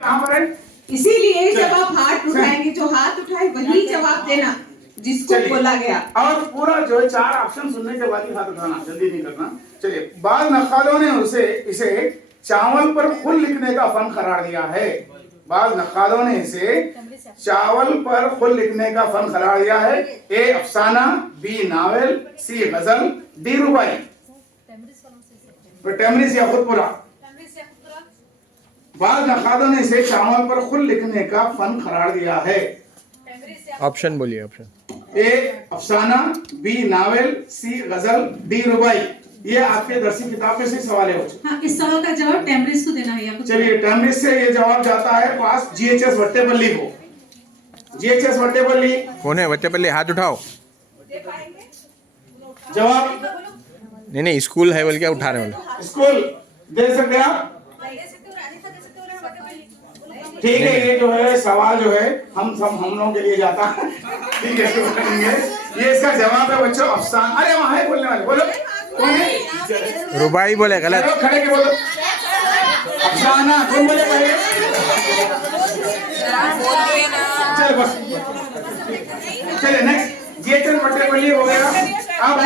कहाँ पर है? इसीलिए जब आप हाथ उठाएंगे, जो हाथ उठाए वही जवाब देना जिसको चलिए। बोला गया। और पूरा जो है 4 ऑप्शन सुनने के बाद ही हाथ उठाना, जल्दी नहीं करना। चलिए, बाल नक्कालों ने इसे चावल पर खुल लिखने का फन करार दिया है। बाल नक्कालों ने इसे चावल पर खुल लिखने का फन करार दिया है। ए अफसाना, बी नावल, सी गजल, डी रुबाई। टेमरिस या खुतपुरा। बाल नक्कालों ने इसे चावल पर खुल लिखने का फन करार दिया है। ऑप्शन बोलिए। ऑप्शन ए अफसाना, बी नावल, सी गजल, डी रुबाई। ये आपके दरसी किताब में से सवाल है। हाँ, इस सवाल का जवाब टेमरिस को देना है या कुछ? चलिए, टेमरिस से ये जवाब जाता है पास जीएचएस वट्टेपल्ली को। जीएचएस वट्टेपल्ली कौन है? वट्टेपल्ली, हाथ उठाओ। जवाब नहीं, स्कूल है बोल क्या उठा रहे हो? स्कूल दे सकते हैं आप? ठीक है, ये जो है सवाल जो है हम लोगों के लिए जाता है। ठीक है, ये इसका जवाब है बच्चों अफसान। अरे वहां है बोलने वाले, बोलो कौन है? रुबाई बोले, गलत। खड़े के बोलो। अफसाना कौन बोले पहले? चल बस, चलिए नेक्स्ट। जीएचएस वट्टेपल्ली हो गया। अब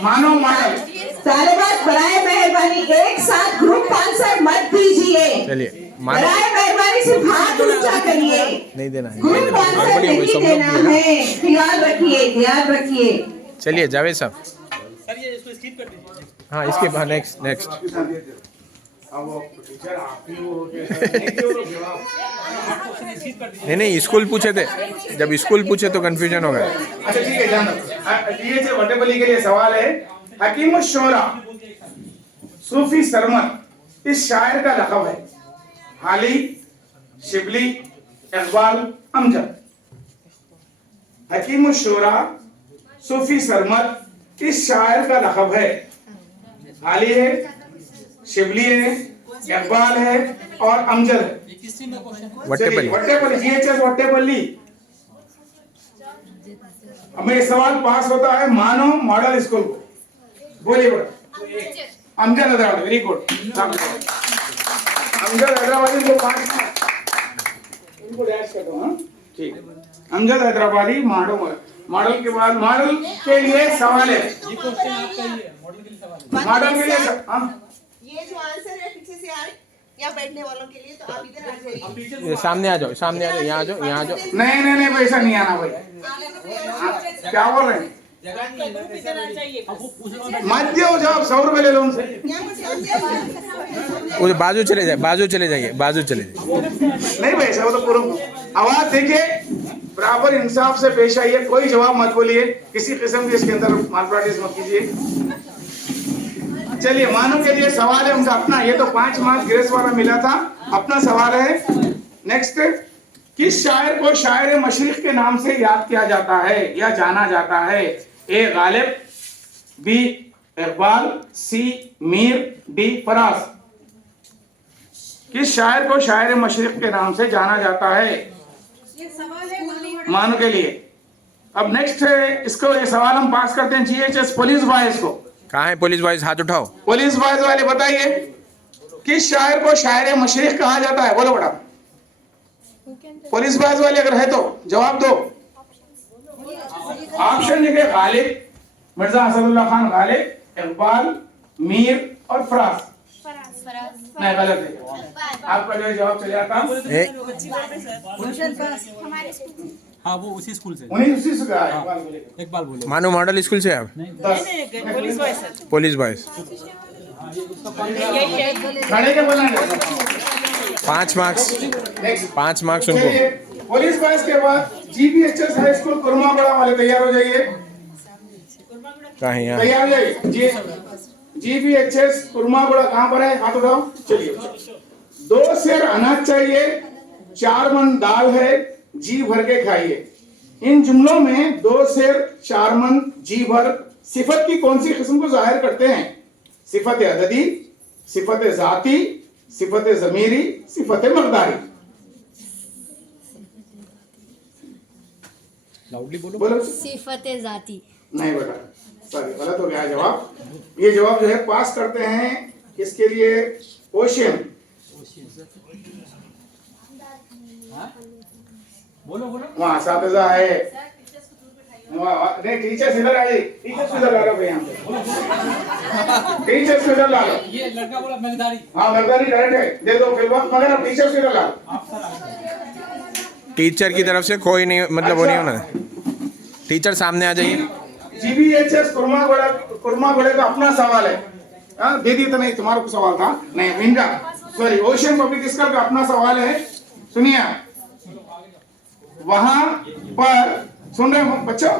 मानो मॉडल। सारे बात बराए मेहरबानी एक साथ ग्रुप आंसर मत दीजिए। चलिए, बराए मेहरबानी सिर्फ हाथ ऊंचा करिए। नहीं देना है, ग्रुप आंसर नहीं देना है, ख्याल रखिए, ख्याल रखिए। चलिए जावेद साहब। हाँ, इसके बाद नेक्स्ट। नहीं, स्कूल पूछे थे। जब स्कूल पूछे तो कंफ्यूजन हो गया। अच्छा ठीक है, जान दो। ये जो वट्टेपल्ली के लिए सवाल है, हकीम शोरा सूफी सरमद इस शायर का लक़ब है। हाली, शिबली, इकबाल, अमजद। हकीम शोरा सूफी सरमद इस शायर का लक़ब है। हाली है, शिबली है, इकबाल है और अमजद है। वट्टेपल्ली, जीएचएस वट्टेपल्ली। हमें सवाल पास होता है मानो मॉडल स्कूल को। बोलिए बड़ा। Amjad Hyderabadi, very good. अमजद हैदराबादी को 5 इनको डैश कर दो। हाँ ठीक। अमजद हैदराबादी मॉडल के बाद मॉडल के लिए सवाल है। मॉडल के लिए ये जो आंसर है पीछे से आ रहे या बैठने वालों के लिए, तो आप इधर आ जाइए। सामने आ जाओ, यहाँ आ जाओ। नहीं पैसा नहीं आना भाई। क्या बोल रहे हैं? मत दो जवाब, 100 रुपए ले लो उनसे। वो बाजू चले जाइए। नहीं भाई ऐसा, वो तो पूरा आवाज देखिए, बराबर इंसाफ से पेश आइए। कोई जवाब मत बोलिए, किसी किस्म की इसके अंदर माल प्रैक्टिस मत कीजिए। चलिए, मानो के लिए सवाल है उनका अपना। ये तो 5 मार्क्स ग्रेस वाला मिला था, अपना सवाल है। नेक्स्ट, किस शायर को शायर मशरिक के नाम से याद किया जाता है या जाना जाता है? ए गालिब, बी इकबाल, सी मीर, डी फराज। किस शायर को शायर मशरिक के नाम से जाना जाता है? ये सवाल है मानो के लिए। अब नेक्स्ट इसको ये सवाल हम पास करते हैं जीएचएस पुलिस बॉयज को। कहाँ है पुलिस बॉयज? हाथ उठाओ। पुलिस बॉयज वाले बताइए, किस शायर को शायर मशरिक कहा जाता है? बोलो बड़ा। पुलिस बॉयज वाले अगर है तो जवाब दो। ऑप्शन लिखे गालिब, मिर्जा असदुल्लाह खान गालिब, इकबाल, मीर और फराज। नहीं, गलत है। आपका जो जवाब चले आता हाँ, वो उसी स्कूल से। उसी से कहा इकबाल बोले। मानो मॉडल स्कूल से आप? Police boys. खड़े के बोलना 5 मार्क्स उनको। पुलिस बॉयज के बाद जीबीएचएस हाई स्कूल कुरमागड़ा वाले तैयार हो जाइए। कहाँ? तैयार हो जाइए। जीबीएचएस कुरमागड़ा कहाँ पर है? हाथ उठाओ। चलिए, 2 सेर अनाज चाहिए, 4 मन दाल है, जी भर के खाइए। इन जुमलों में 2 सेर 4 मन जी भर सिफत की कौन सी किस्म को जाहिर करते हैं? सिफत अददी, सिफत जाती, सिफत जमीरी, सिफत मकदारी। लाउडली बोलो। सिफत जाती। नहीं बेटा, सॉरी, गलत हो गया जवाब। ये जवाब जो है पास करते हैं किसके लिए? ओशियन। बोलो बोलो वहाँ सातिजा है। नहीं टीचर्स इधर आइए, टीचर्स इधर ला लो भैया, टीचर्स इधर ला लो। ये लड़का बोला मगदारी हाँ मगदारी डायरेक्ट है, दे दो फिर मगर अब टीचर्स इधर ला लो। टीचर की तरफ से कोई नहीं, मतलब वो नहीं होना। टीचर सामने आ जाइए। GBHS कुर्मागुड़े का अपना सवाल है। हाँ दीदी तो नहीं, तुम्हारा को सवाल था नहीं, मिंजा सॉरी ओशियन पब्लिक स्कूल का अपना सवाल है। सुनिए वहां पर, सुन रहे हो बच्चों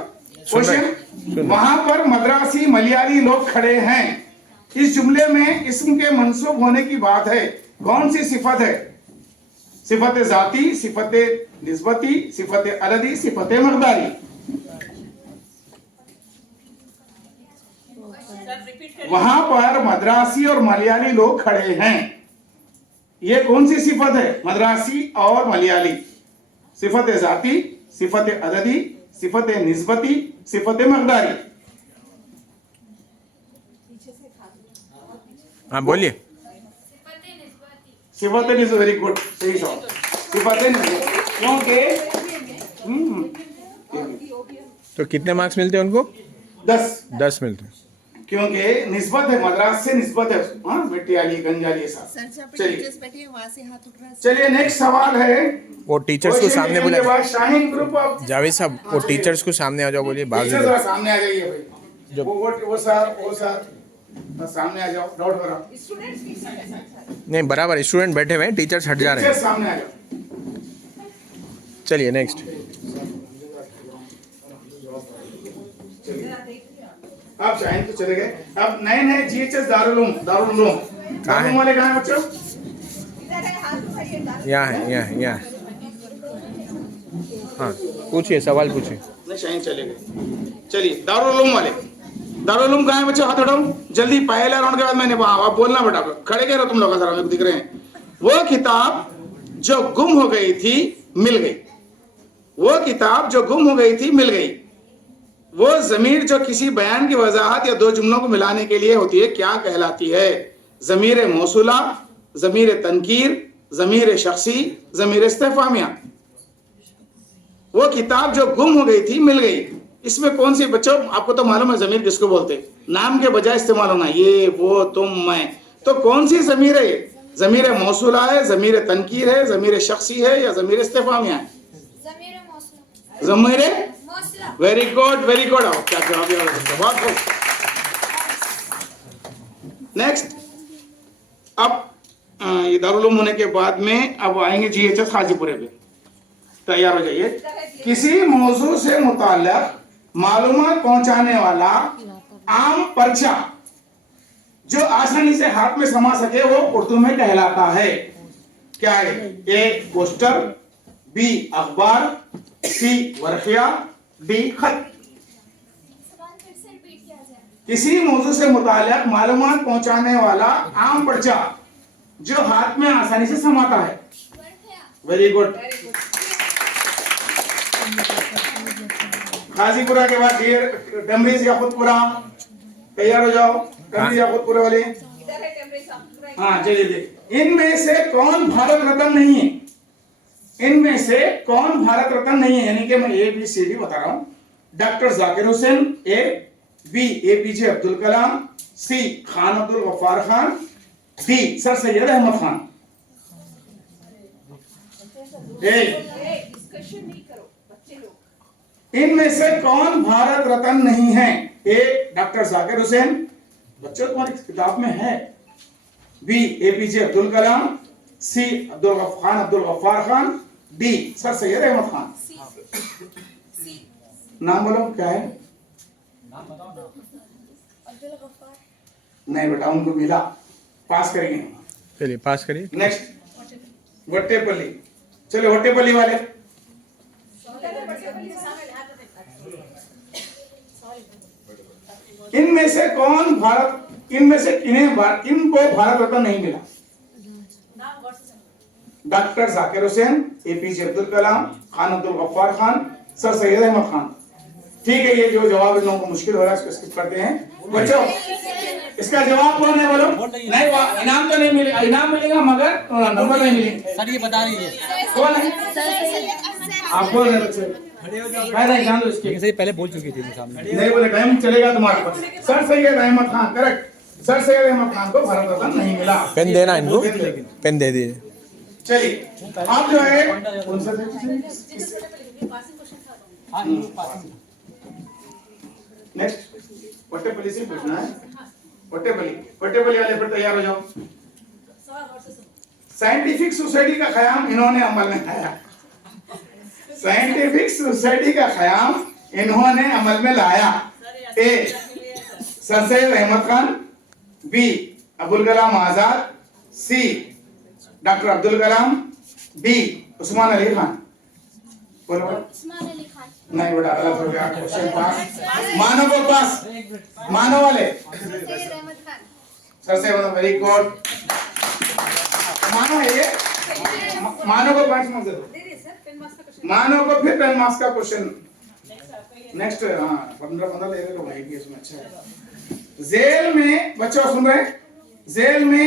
क्वेश्चन, वहां पर मद्रासी मलयाली लोग खड़े हैं। इस जुमले में इस्म के मंसूब होने की बात है, कौन सी सिफत है? सिफत जाती, सिफत निस्बती, सिफत अददी, सिफत मकदारी। वहां पर मद्रासी और मलयाली लोग खड़े हैं, ये कौन सी सिफत है? मद्रासी और मलयाली। सिफत जाती, सिफत अददी, सिफत निस्बती, सिफत मकदारी। हाँ बोलिए। सिफत निस्बती, वेरी गुड, सही सवाल। सिफत निस्बती क्योंकि तो कितने मार्क्स मिलते हैं उनको? 10 मिलते हैं। क्योंकि निस्बत है, मद्रास से निस्बत है। हाँ मिट्टियाली गंजाली सब। सर जहाँ पे चलिए टीचर्स बैठे हैं वहाँ से हाथ उठ रहा है। चलिए नेक्स्ट सवाल है। वो टीचर्स को सामने क्वेश्चन के बुला। बाद शाहीन ग्रुप ऑफ जावेद साहब वो टीचर्स को सामने आ जाओ, बोलिए बाजू टीचर्स में। जरा सामने आ जाइए भाई। वो सर बस सामने आ जाओ, डाउट हो रहा। नहीं बराबर, स्टूडेंट बैठे हुए हैं, टीचर्स हट जा रहे टीचर्स हैं। सामने आ जाओ। चलिए नेक्स्ट। अब शाहीन तो चले गए। अब नए GHS दारुल उलूम कहाँ है? वाले कहाँ है बच्चों? यहाँ है, यहाँ। हाँ पूछिए, सवाल पूछिए। नहीं शाहीन चले गए। चलिए दारुल उलूम वाले, दारुल उलूम कहाँ है बच्चों? हाथ उठाओ जल्दी। पहले राउंड के बाद मैंने आप बोलना बेटा, खड़े कह रहे हो तुम लोग, जरा मेरे को दिख रहे हैं। वो किताब जो गुम हो गई थी मिल गई। वो किताब जो गुम हो गई थी मिल गई। वो जमीर जो किसी बयान की वजाहत या दो जुमलों को मिलाने के लिए होती है क्या कहलाती है? जमीर मौसूला, जमीर तनकीर, जमीर शख्सी, जमीर इस्तिफामिया। वो किताब जो गुम हो गई थी मिल गई, इसमें कौन सी? बच्चों आपको तो मालूम है जमीर किसको बोलते, नाम के बजाय इस्तेमाल होना, ये वो तुम मैं। तो कौन सी जमीर है? जमीर मौसूला है, जमीर तनकीर है, जमीर शख्सी है या जमीर इस्तिफामिया है? जमीर वेरी गुड, वेरी गुड। आओ क्या जवाब दिया? बहुत खूब। नेक्स्ट, अब ये दारुल उलूम होने के बाद में अब आएंगे GHS हाजीपुरे पे। तैयार हो जाइए। किसी मौजू से मुताल्लिक मालूमात पहुंचाने वाला आम पर्चा जो आसानी से हाथ में समा सके वो उर्दू में कहलाता है क्या है? A पोस्टर, B अखबार, C वर्किया, D खत। किसी मौजू से मुताल्लिक मालूमात पहुंचाने वाला आम पर्चा जो हाथ में आसानी से समाता है। Very good. हाजीपुरा के बाद डमरीज या खुदपुरा। तैयार हो जाओ, डमरीज या खुदपुरा वाले। हाँ चलिए देखिए, इनमें से कौन भारत रत्न नहीं है? इनमें से कौन भारत रत्न नहीं है? यानी कि मैं ABCD बता रहा हूं। Doctor Zakir Hussain A, B APJ Abdul Kalam, C Khan Abdul Ghaffar Khan, D sir Syed Ahmad Khan. इनमें से कौन भारत रत्न नहीं है? A डॉक्टर जाकिर हुसैन, बच्चों तुम्हारी किताब में है। B APJ Abdul Kalam, C Abdul Ghaffar Khan, D sir Syed Ahmad Khan. नाम बोलो क्या है? नहीं बेटा उनको मिला, पास करेंगे। चलिए पास करिए। नेक्स्ट वट्टेपल्ली। चलो वट्टेपल्ली वाले। इनमें से कौन भारत, इनमें से इनको भारत रत्न नहीं मिला? डॉक्टर जाकिर हुसैन, APJ अब्दुल कलाम, खान अब्दुल गफ्फार खान, सर सैयद अहमद खान। ठीक है, ये जो जवाब इन लोगों को मुश्किल हो रहा है इसको स्किप करते हैं बच्चों। इसका जवाब कौन है बोलो? नहीं इनाम तो नहीं मिलेगा, इनाम मिलेगा मगर नंबर नहीं मिलेंगे। सर ये बता रही है कौन है? आप बोल रहे बच्चे नहीं जान लो इसके। लेकिन सर ये पहले बोल चुकी थी सामने। नहीं बोले टाइम चलेगा तुम्हारे पास। Sir Syed Ahmad Khan correct. Sir Syed Ahmad Khan को भारत रत्न नहीं मिला। पेन देना इनको, पेन दे दीजिए। चलिए आप जो है कौन सा नेक्स्ट पट्टेपल्ली से पूछना है। पट्टेपल्ली वाले पर तैयार हो जाओ। साइंटिफिक सोसाइटी का क़याम इन्होंने अमल में लाया। साइंटिफिक सोसाइटी का क़याम इन्होंने अमल में लाया। ए सर सैयद अहमद खान, बी अबुल कलाम आजाद, सी डॉक्टर अब्दुल कलाम, डी उस्मान अली खान। बोलो नहीं बेटा गलत हो गया। क्वेश्चन पास। मानो को पास, मानो वाले सर से वेरी गुड। मानो है ये, मानो को 5 मार्क्स दे दो। मानो को फिर 10 मार्क्स का क्वेश्चन नेक्स्ट। हाँ 15 ले रहे हो भाई की इसमें। अच्छा है। जेल में बच्चों सुन रहे, जेल में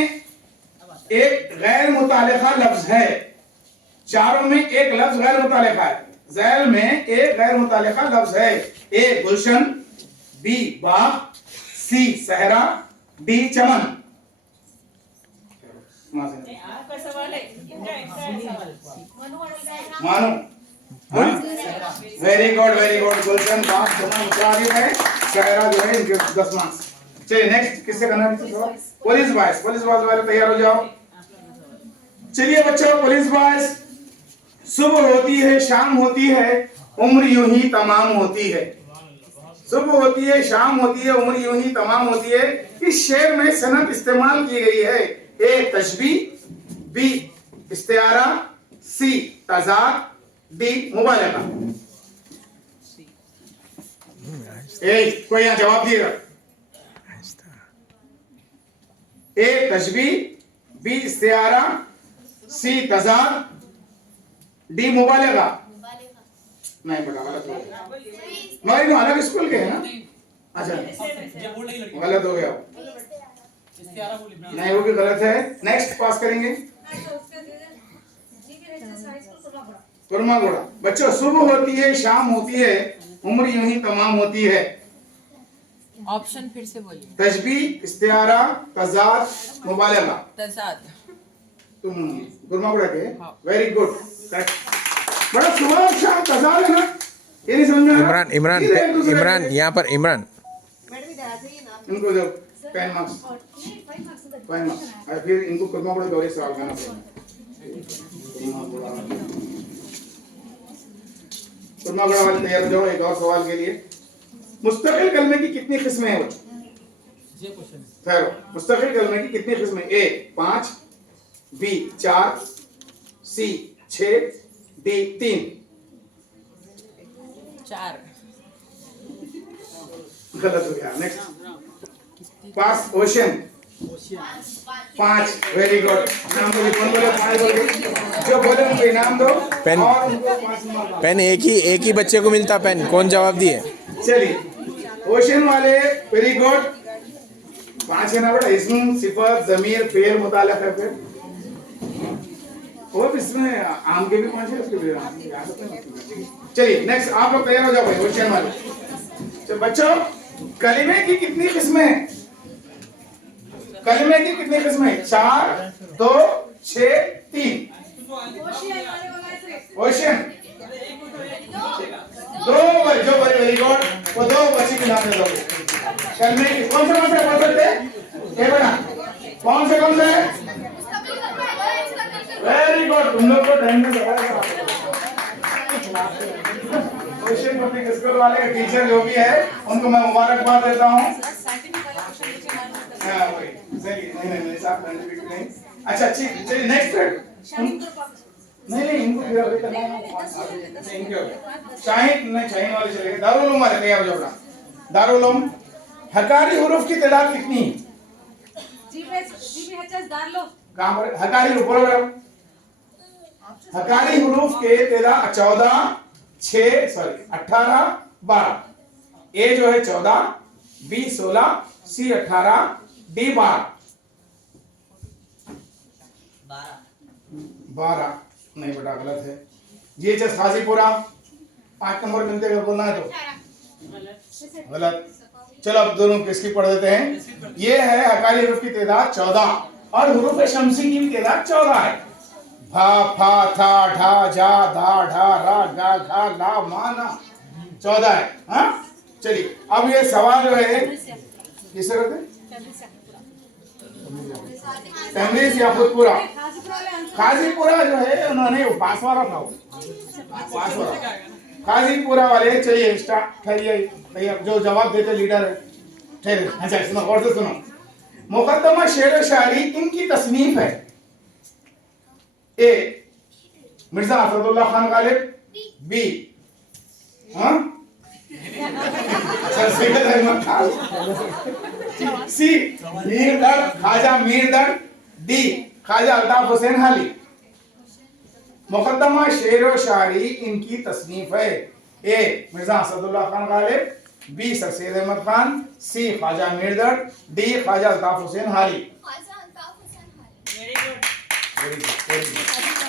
एक गैर मुतालिका लफ्ज है। चारों में एक लफ्ज गैर मुतालिका है। जेल में एक गैर मुतालिका लफ्ज है। ए गुलशन, बी बाग, सी सहरा, डी चमन। मानो वेरी गुड गुलशन बाग चमन उत्तराधिक है। सहरा जो है 10 मार्क्स। चलिए नेक्स्ट किससे करना है? पुलिस बॉयज वाले तैयार हो जाओ। चलिए बच्चों पुलिस बॉयज, सुबह होती है शाम होती है उम्र यूं ही तमाम होती है। सुबह होती है शाम होती है उम्र यूं ही तमाम होती है। इस शेर में सनत इस्तेमाल की गई है। ए तशबीह, बी इस्तिआरा, सी तज़ाद, डी मुबालगा। कोई यहाँ जवाब दिएगा? ए तशबीह, बी इस्तिआरा, सी तज़ाद, डी मुबालगा। नहीं बेटा गलत हो गया। मगर अलग स्कूल के है ना? अच्छा गलत हो गया। नहीं वो भी गलत है। नेक्स्ट पास करेंगे। कुर्मागोड़ा। बच्चों सुबह होती है शाम होती है उम्र यूं ही तमाम होती है। ऑप्शन फिर से बोलिए। तशबीह, इस्तिआरा, तज़ाद, मुबालगा। तज़ाद। तुम कुर्मागोड़ा के? Very good. बड़ा सुबह और शाम तज़ाद है ना? ये नहीं समझ में आ रहा? इमरान यहाँ पर इमरान इनको दो 10 मार्क्स। 5 मार्क्स। और फिर इनको कुर्मागोड़ा का और सवाल करना पड़ेगा। कुर्मागोड़ा वाले तैयार हो जाओ एक और सवाल के लिए। मुस्तकिल कलमे की कितनी किस्में हैं बच्चों? मुस्तकिल कलमे की कितनी किस्में? ए 5, बी 4, सी 6, डी 3। 4। गलत हो गया। नेक्स्ट पास ओशन 5। Very good. नाम बोले कौन बोले? 5 बोले जो बोले उनको इनाम दो। पेन और उनको 5 मार्क्स। पेन एक ही बच्चे को मिलता पेन। कौन जवाब दिए? चलिए ओशन वाले वेरी गुड। 5 है ना बेटा? इसमें सिफत ज़मीर फेल मुताल्लिक़ है। फिर और इसमें आम के भी 5 है, उसके भी। चलिए नेक्स्ट आप लोग तैयार हो जाओ भाई ओशन वाले। तो बच्चों कलिमे की कितनी किस्में हैं? कलिमे की कितनी किस्में? 4, 2, 6, 3। ओशन 2 बच्चों वेरी गुड। वो 2 बच्चे के नाम दे दोगे। कलिमे की कौन से पढ़ सकते हैं? ये बेटा कौन से वेरी गुड। तुम लोग को टाइम में बताया। क्वेश्चन पब्लिक स्कूल वाले के टीचर जो भी है उनको मैं मुबारकबाद देता हूँ। नहीं साहब नहीं। अच्छा चलिए नेक्स्ट। नहीं इनको शाहीन नहीं, शाहीन वाले चलेंगे। दारुल उलूम वाले तैयार हो जाओ। दारुल उलूम हकारी हुरूफ की तादाद कितनी है? कहाँ पर हकारी हुरूफ? बोलो बेटा। हकारी हुरूफ के 14, 18, 12। ए जो है 14, बी 16, सी 18, डी 12 नहीं बेटा गलत है। जीएचएस खाजीपुरा 5 नंबर मिलते अगर बोलना है तो गलत। चलो अब दोनों किसकी पढ़ देते हैं। ये है अकाली हरूफ की तादाद 14 और हुरूफ शमसी की भी तादाद 14 है। भा फा था ढा जा धा ढा रा गा घा ला मा ना 14 है। हाँ चलिए अब ये सवाल जो है किसे करते हैं, तमरीज या खुदपुरा। खाजीपुरा जो है उन्होंने पास वाला था, पास वाला खाजीपुरा वाले। चलिए स्टार्ट ठहरिए भैया, जो जवाब देते लीडर है ठहरे। अच्छा सुनो और से सुनो। मुकद्दमा शेर शायरी इनकी तसनीफ है। ए मिर्जा असदुल्लाह खान गालिब, बी सर सैयद अहमद खान, सी मीर दर्द ख्वाजा मीर दर्द, डी ख्वाजा अल्ताफ हुसैन हाली। मुकद्दमा शेर व शायरी इनकी तसनीफ है। ए मिर्जा असदुल्लाह खान गालिब, बी सर सैयद अहमद खान, सी ख्वाजा मीर दर्द, डी ख्वाजा अल्ताफ हुसैन हाली।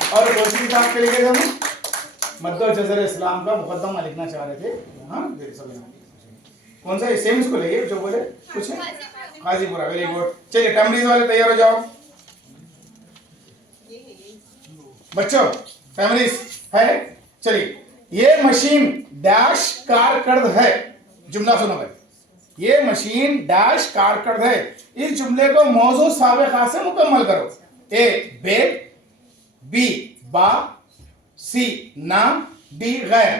और क्वेश्चन किताब के लिए हम मद्दो जज़र इस्लाम का मुकद्दमा लिखना चाह रहे थे। हाँ कौन सा सेम इसको लेंगे जो बोले कुछ खाजीपुरा। Very good. चलिए तमरीज वाले तैयार हो जाओ बच्चों। तमरीज है। चलिए ये मशीन डैश कारकर्द है। जुमला सुनो भाई। ये मशीन डैश कारकर्द है। इस जुमले को मौजू साबिक़ा से मुकम्मल करो। ए बेग, बी बा, सी ना, डी गैर।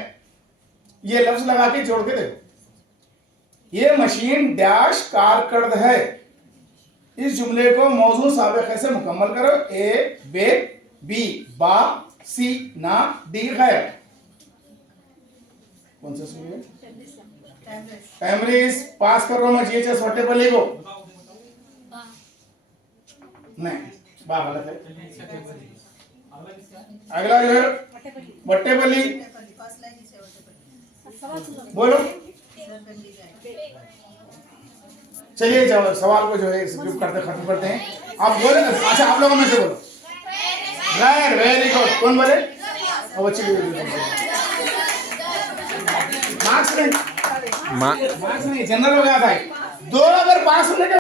ये लफ्ज लगा के जोड़ के देखो। ये मशीन डैश कारकर्द है। इस जुमले को मौजू साबिक़े से मुकम्मल करो। ए बेग, बी बा, सी ना, डी गैर। कौन सा सुनिए तमरीज पास कर रहा हूं मैं। जीएचएस वट्टे पर लिखो। नहीं बा गलत है। अगला जो है वट्टे बली बोलो। चलिए जब सवाल को जो है स्किप करते खत्म करते हैं। आप बोले। अच्छा आप लोगों में से बोलो गैर। Very good. कौन बोले? बच्चे मार्क्स नहीं, मार्क्स नहीं जनरल हो गया था। दो अगर पास होने के